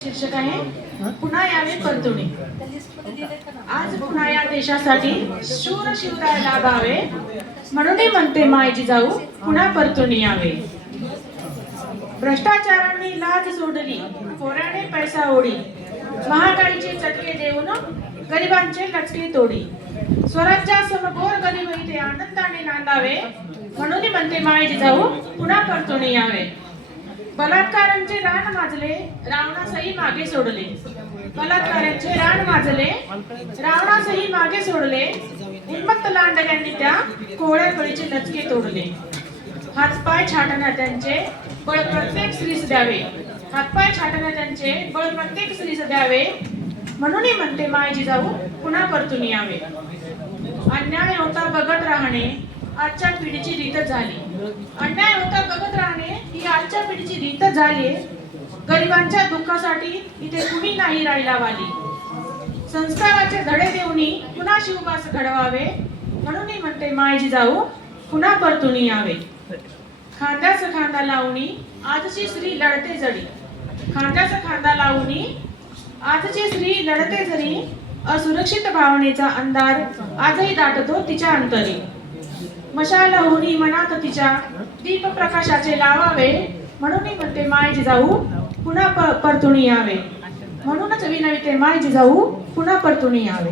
शीर्षक आहे पुन्हा यावे परतुणे। आज पुन्हा या देशासाठी शूर शिवराय लाभावे, म्हणून म्हणते माय जिजाऊ पुन्हा परतुणे यावे। भ्रष्टाचाराने लाज सोडली, पोराने पैसा ओढी, महागाईचे चटके देऊन गरिबांचे लचके तोडी। स्वराज्यासम गोर गरीब इथे आनंदाने नांदावे, म्हणून म्हणते माय जिजाऊ पुन्हा परतुणे यावे। बलात्कारांचे रान माजले, रावणासही मागे सोडले। बलात्कारांचे रान माजले, रावणासही मागे सोडले। उन्मत्त लांडग्यांनी त्या कोवळ्या कळीचे लचके तोडले। हातपाय छाटण्या त्यांचे बळ प्रत्येक स्त्रीस द्यावे, हातपाय छाटण्या त्यांचे बळ प्रत्येक स्त्रीस द्यावे, म्हणून म्हणते माय जिजाऊ पुन्हा परतून यावे। अन्याय होता बघत राहणे आजच्या पिढीची रीत झाली, अन्याय होता बघत राहणे ही आजच्या पिढीची रीत झाली। गरिबांच्या दुःखासाठी इथे कुणी नाही राहिला वाली। संस्काराचे धडे देऊनी पुन्हा शिववास घडवावे, म्हणून म्हणते माय जिजाऊ पुन्हा परतून यावे। खांद्यास खांदा लावणी आजची स्त्री लढते जरी, खांद्यास खांदा लावणी आजची स्त्री लढते जरी। असुरक्षित भावनेचा अंधार आजही दाटतो तिच्या अंतरी। मशाल होनी मनात तिच्या दीप प्रकाशाचे लावावे, म्हणून म्हणते माय जिजाऊ पुन्हा परतून यावे। म्हणूनच विनविते माय जिजाऊ पुन्हा परतून यावे।